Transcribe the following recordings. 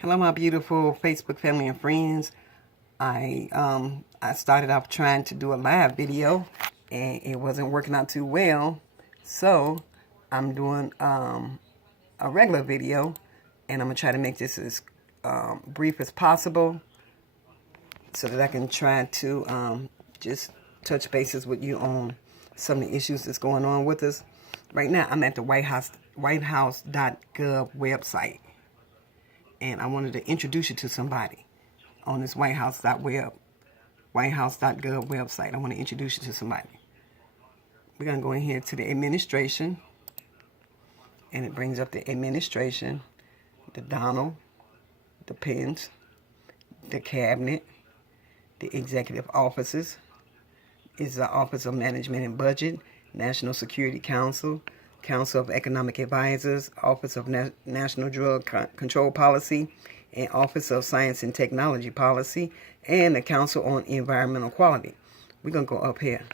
Hello, my beautiful Facebook family and friends. I started off trying to do a live video, and it wasn't working out too well. So I'm doing a regular video, and I'm gonna try to make this as brief as possible, so that I can try to just touch bases with you on some of the issues that's going on with us. Right now, I'm at the whitehouse.gov website. And I wanted to introduce you to somebody on this whitehouse.gov website. I want to introduce you to somebody. We're going to go in here to the administration. And it brings up the administration, the Donald, the Pence, the cabinet, the executive offices. Is the Office of Management and Budget, National Security Council, Council of Economic Advisors, Office of National Drug Control Policy, and Office of Science and Technology Policy, and the Council on Environmental Quality. We're going to go up here.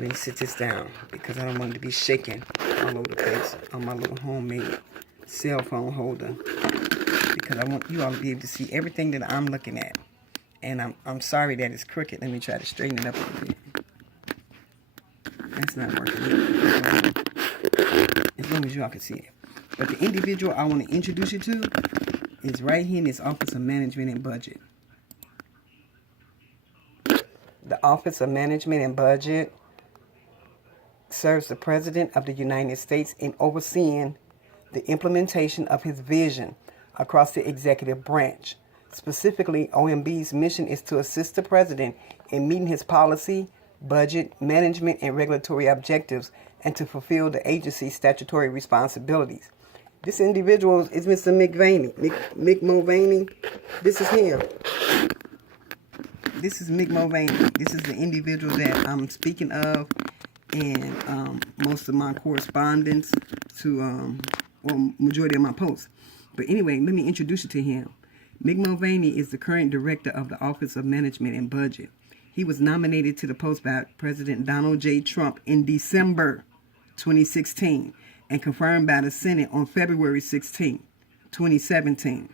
Let me sit this down because I don't want it to be shaking all over the place on my little homemade cell phone holder, because I want you all to be able to see everything that I'm looking at. And I'm sorry that it's crooked. Let me try to straighten it up a little bit. That's not working. As long as y'all can see it. But the individual I want to introduce you to is right here in this Office of Management and Budget. The Office of Management and Budget serves the President of the United States in overseeing the implementation of his vision across the executive branch. Specifically, OMB's mission is to assist the President in meeting his policy, budget, management, and regulatory objectives, and to fulfill the agency's statutory responsibilities. This individual is Mr. Mick Mulvaney. This is him. This is Mick Mulvaney. This is the individual that I'm speaking of in most of my correspondence to, or majority of my posts. But anyway, let me introduce you to him. Mick Mulvaney is the current director of the Office of Management and Budget. He was nominated to the post by President Donald J. Trump in December 2016 and confirmed by the Senate on February 16, 2017.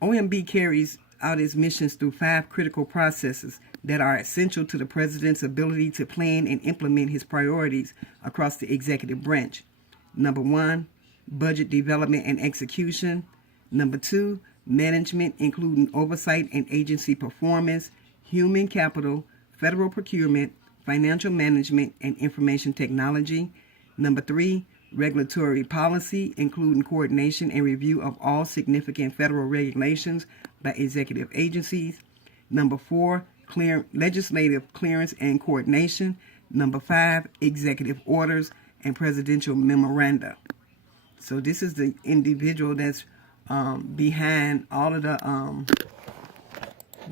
OMB carries out its missions through 5 critical processes that are essential to the President's ability to plan and implement his priorities across the executive branch. Number 1, budget development and execution. Number 2, management, including oversight and agency performance, human capital, federal procurement, financial management, and information technology. Number 3, regulatory policy, including coordination and review of all significant federal regulations by executive agencies. Number 4, legislative clearance and coordination. Number 5, executive orders and presidential memoranda. So this is the individual that's behind all of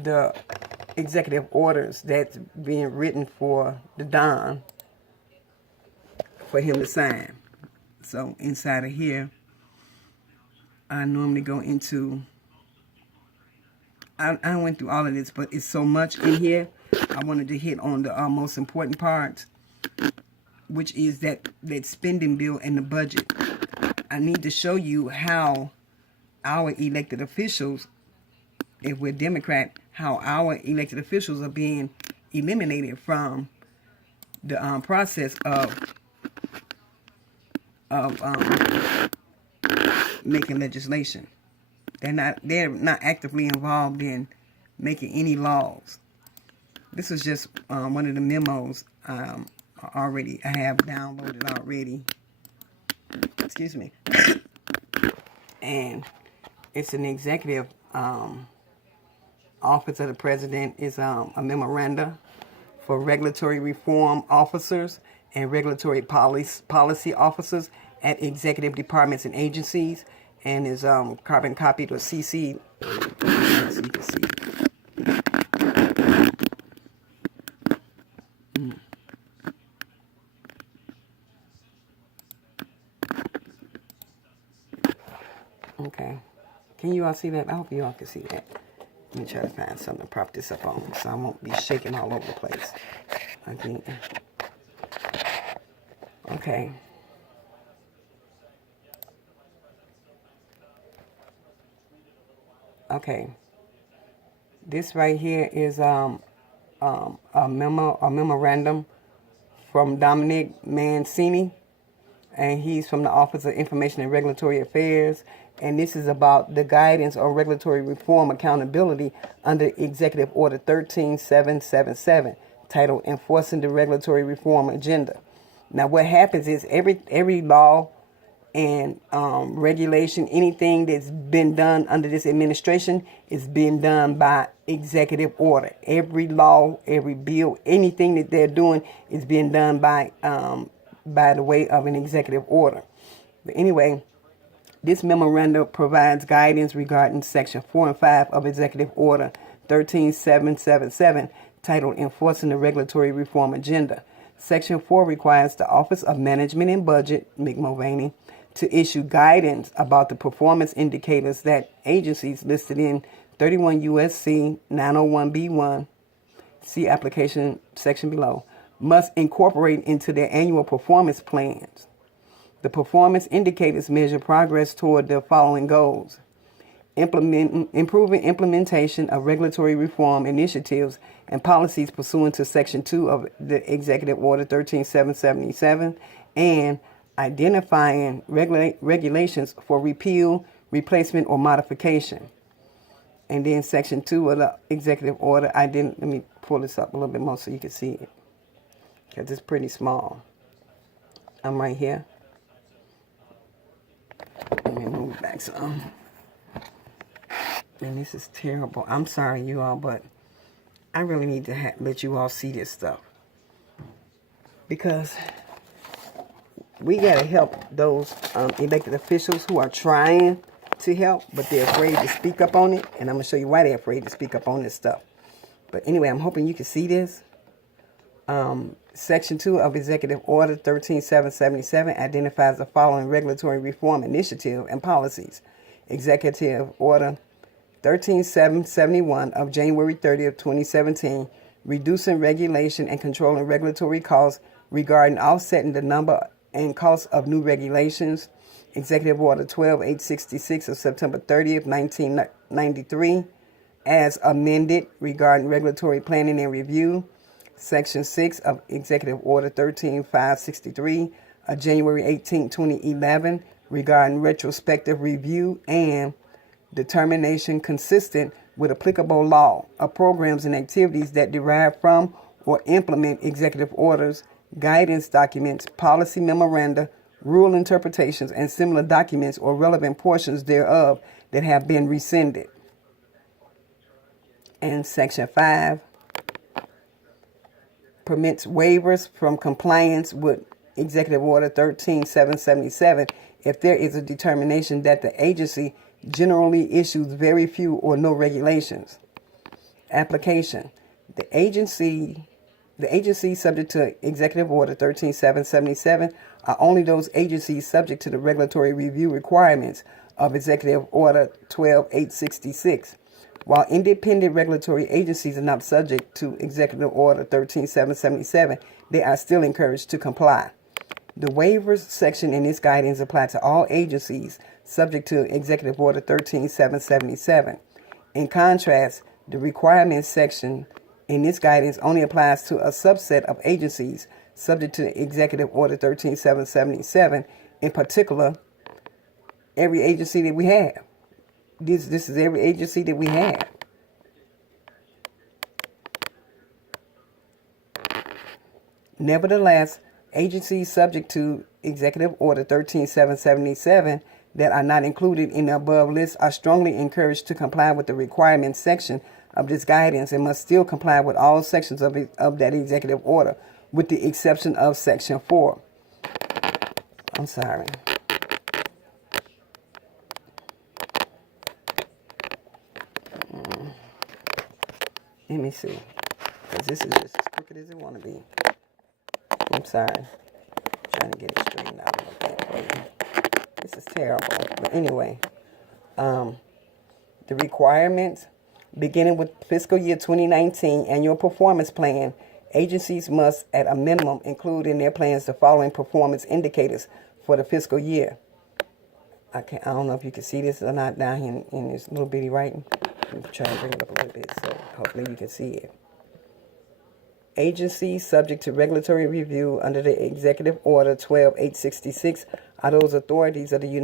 the executive orders that's being written for the Don for him to sign. So inside of here, I normally go into, I went through all of this, but it's so much in here. I wanted to hit on the most important parts, which is that spending bill and the budget. I need to show you how our elected officials, if we're Democrat, how our elected officials are being eliminated from the process of making legislation. They're not actively involved in making any laws. This is just one of the memos I have downloaded already. Excuse me. And it's an executive office of the President. Is a memoranda for regulatory reform officers and regulatory policy officers at executive departments and agencies, and is carbon copied or CC. So you can see. Okay. Can you all see that? I hope you all can see that. Let me try to find something to prop this up on so I won't be shaking all over the place again. Okay. Okay. This right here is a memorandum from Dominic Mancini, and he's from the Office of Information and Regulatory Affairs. And this is about the guidance on regulatory reform accountability under Executive Order 13777, titled Enforcing the Regulatory Reform Agenda. Now, what happens is every law and regulation, anything that's been done under this administration is being done by executive order. Every law, every bill, anything that they're doing is being done by the way of an executive order. But anyway, this memorandum provides guidance regarding Section 4 and 5 of Executive Order 13777, titled Enforcing the Regulatory Reform Agenda. Section 4 requires the Office of Management and Budget, Mick Mulvaney, to issue guidance about the performance indicators that agencies listed in 31 U.S.C. 901B1, see application section below, must incorporate into their annual performance plans. The performance indicators measure progress toward the following goals: improving implementation of regulatory reform initiatives and policies pursuant to Section 2 of the Executive Order 13777, and identifying regulations for repeal, replacement, or modification. And then Section 2 of the Executive Order, let me pull this up a little bit more so you can see it, because it's pretty small. I'm right here. Let me move back some. And this is terrible. I'm sorry, you all, but I really need to let you all see this stuff, because we got to help those elected officials who are trying to help, but they're afraid to speak up on it. And I'm going to show you why they're afraid to speak up on this stuff. But anyway, I'm hoping you can see this. Section 2 of Executive Order 13777 identifies the following regulatory reform initiative and policies. Executive Order 13771 of January 30th, 2017, reducing regulation and controlling regulatory costs regarding offsetting the number and costs of new regulations. Executive Order 12866 of September 30th, 1993, as amended, regarding regulatory planning and review. Section 6 of Executive Order 13563 of January 18, 2011, regarding retrospective review and determination consistent with applicable law of programs and activities that derive from or implement executive orders, guidance documents, policy memoranda, rule interpretations, and similar documents or relevant portions thereof that have been rescinded. And Section 5 permits waivers from compliance with Executive Order 13777 if there is a determination that the agency generally issues very few or no regulations. Application. The agency subject to Executive Order 13777 are only those agencies subject to the regulatory review requirements of Executive Order 12866. While independent regulatory agencies are not subject to Executive Order 13777, they are still encouraged to comply. The waivers section in this guidance applies to all agencies subject to Executive Order 13777. In contrast, the requirements section in this guidance only applies to a subset of agencies subject to Executive Order 13777, in particular, every agency that we have. This is every agency that we have. Nevertheless, agencies subject to Executive Order 13777 that are not included in the above list are strongly encouraged to comply with the requirements section of this guidance and must still comply with all sections of that executive order, with the exception of Section 4. I'm sorry. Let me see, because this is just as crooked as it want to be. I'm sorry. Trying to get it straightened out a little bit for you. This is terrible. But anyway, the requirements, beginning with fiscal year 2019 annual performance plan, agencies must, at a minimum, include in their plans the following performance indicators for the fiscal year. I don't know if you can see this or not down here in this little bitty writing. I'm trying to bring it up a little bit so hopefully you can see it. Agencies subject to regulatory review under the Executive Order 12-866 are those authorities of the United